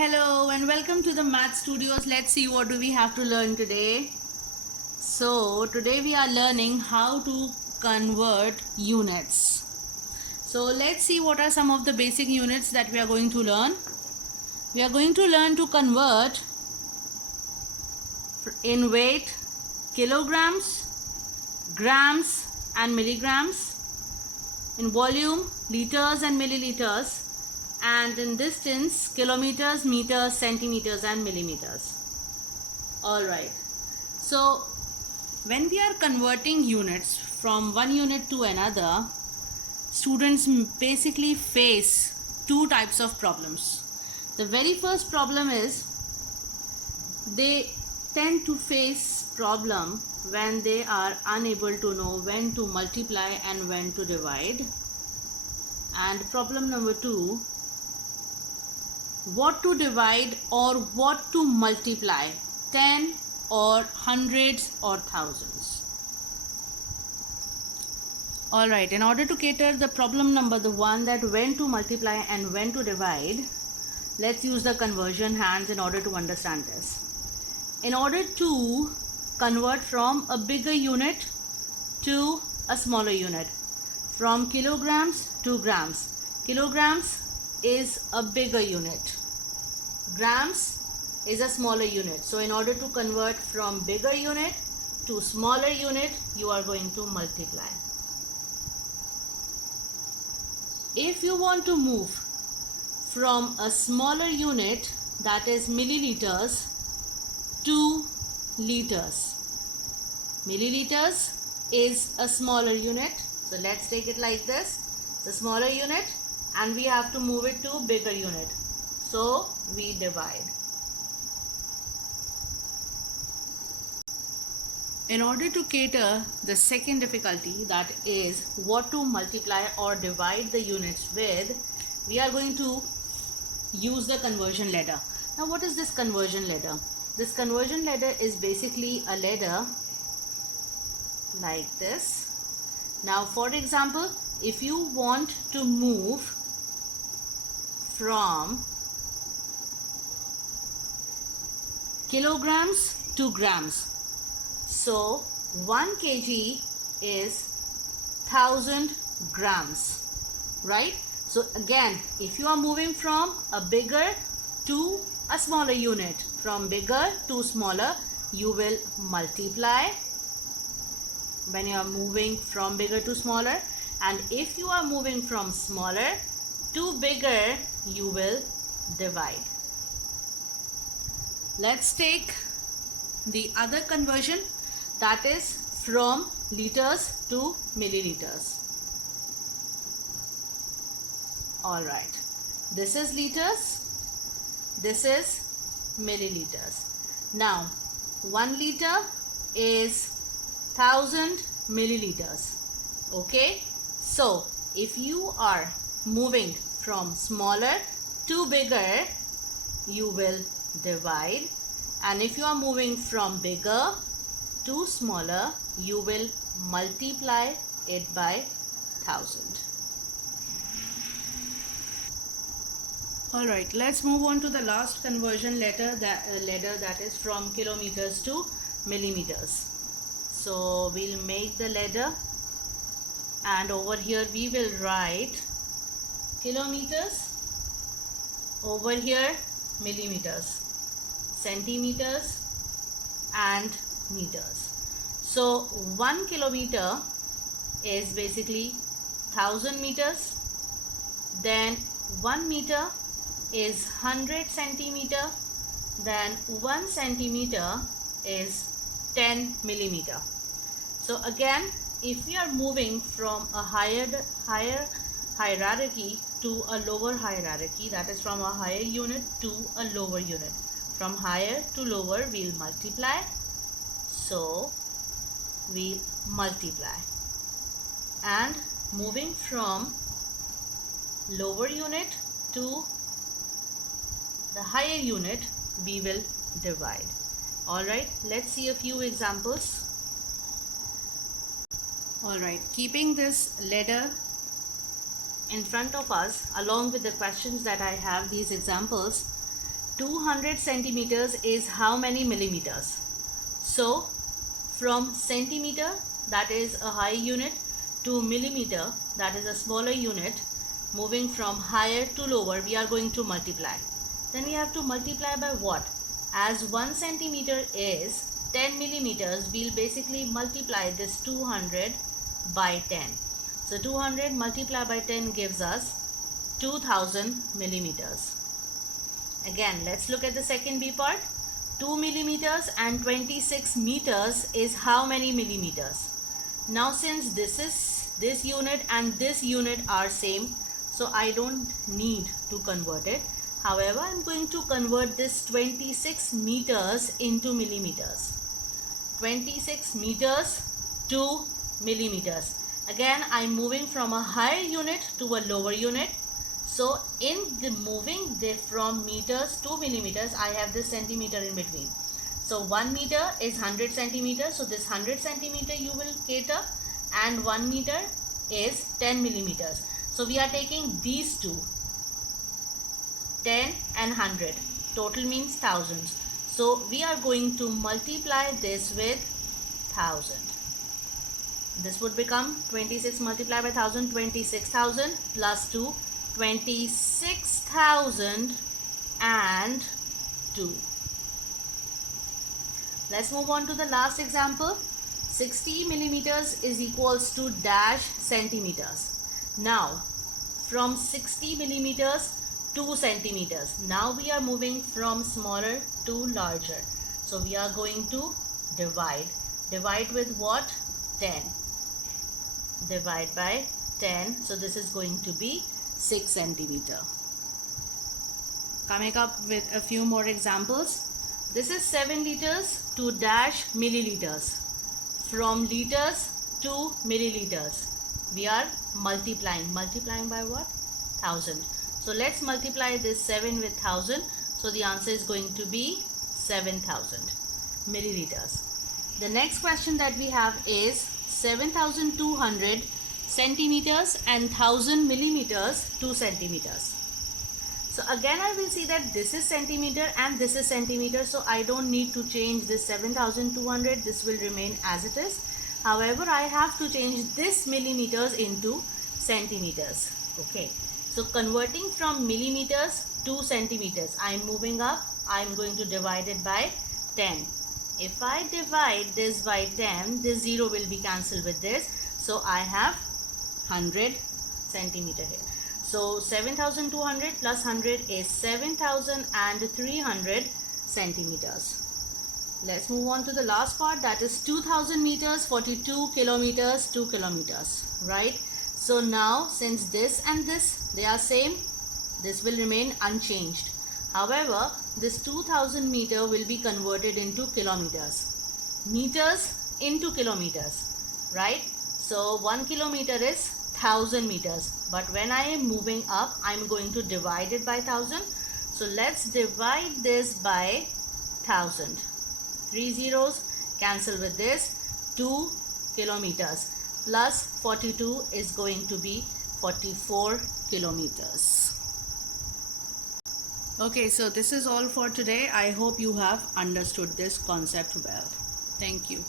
Hello and welcome to the Math Studios. Let's see what do we have to learn today. So today we are learning how to convert units. So let's see what are some of the basic units that we are going to learn. We are going to learn to convert in weight kilograms, grams and milligrams, in volume liters and milliliters, and in distance kilometers, meters, centimeters and millimeters. Alright, so when we are converting units from one unit to another, students basically face two types of problems. The very first problem is they tend to face problem when they are unable to know when to multiply and when to divide. And problem number two, what to divide or what to multiply, 10 or hundreds or thousands. Alright, in order to cater the problem number one, that when to multiply and when to divide, let's use the conversion hands in order to understand this. In order to convert from a bigger unit to a smaller unit, from kilograms to grams. Kilograms is a bigger unit. Grams is a smaller unit. So in order to convert from bigger unit to smaller unit, you are going to multiply. If you want to move from a smaller unit, that is milliliters, to liters. Milliliters is a smaller unit. So let's take it like this. The smaller unit, and we have to move it to bigger unit. So we divide. In order to cater the second difficulty, that is what to multiply or divide the units with, we are going to use the conversion ladder. Now what is this conversion ladder? This conversion ladder is basically a ladder like this. Now for example, if you want to move from kilograms to grams, so 1 kg is 1000 grams, right? So again, if you are moving from a bigger to a smaller unit, from bigger to smaller, you will multiply when you are moving from bigger to smaller, and if you are moving from smaller to bigger, you will divide. Let's take the other conversion, that is from liters to milliliters. Alright, this is liters, this is milliliters. Now 1 liter is 1000 milliliters. Okay, so if you are moving from smaller to bigger, you will divide, and if you are moving from bigger to smaller, you will multiply it by 1000. Alright, let's move on to the last conversion ladder that is from kilometers to millimeters. So we'll make the ladder, and over here we will write kilometers, over here millimeters, centimeters and meters. So 1 kilometer is basically 1000 meters, then 1 meter is 100 centimeter, then 1 centimeter is 10 millimeter. So again, if we are moving from a higher hierarchy to a lower hierarchy, that is from a higher unit to a lower unit, from higher to lower we'll multiply. So we multiply, and moving from lower unit to the higher unit, we will divide. Alright, let's see a few examples. Alright, keeping this ladder in front of us along with the questions that I have, these examples, 200 centimeters is how many millimeters? So from centimeter, that is a high unit, to millimeter, that is a smaller unit, moving from higher to lower, we are going to multiply. Then we have to multiply by what? As 1 centimeter is 10 millimeters, we'll basically multiply this 200 by 10. So 200 multiplied by 10 gives us 2000 millimeters. Again, let's look at the second B part. 2 millimeters and 26 meters is how many millimeters? Now since this unit and this unit are same, so I don't need to convert it. However, I'm going to convert this 26 meters into millimeters. 26 meters to millimeters. Again, I'm moving from a higher unit to a lower unit. So in the moving from meters to millimeters, I have this centimeter in between. So 1 meter is 100 centimeters. So this 100 centimeter you will cater, and 1 meter is 10 millimeters. So we are taking these two, 10 and 100. Total means thousands. So we are going to multiply this with 1000. This would become 26 multiplied by 1000, 26,000 plus 2, 26,002. Let's move on to the last example. 60 millimeters is equals to dash centimeters. Now from 60 millimeters to centimeters. Now we are moving from smaller to larger. So we are going to divide. Divide with what? 10. Divide by 10. So this is going to be 6 centimeter. Coming up with a few more examples. This is 7 liters to dash milliliters. From liters to milliliters. We are multiplying. Multiplying by what? 1000. So let's multiply this 7 with 1000. So the answer is going to be 7000 milliliters. The next question that we have is 7200 centimeters and 1000 millimeters to centimeters. So again I will see that this is centimeter and this is centimeter, so I don't need to change this 7200. This will remain as it is. However, I have to change this millimeters into centimeters. Okay, so converting from millimeters to centimeters, I am moving up. I am going to divide it by 10. If I divide this by 10, this 0 will be cancelled with this. So I have 100 centimeter here. So 7200 plus 100 is 7300 centimeters. Let's move on to the last part, that is 2000 meters, 42 kilometers, 2 kilometers, right? So now since this and this, they are same, this will remain unchanged. However, this 2000 meter will be converted into kilometers. Meters into kilometers, right? So 1 kilometer is 1000 meters. But when I am moving up, I am going to divide it by 1000. So let's divide this by 1000. 3 zeros cancel with this. 2 kilometers plus 42 is going to be 44 kilometers. Okay, so this is all for today. I hope you have understood this concept well. Thank you.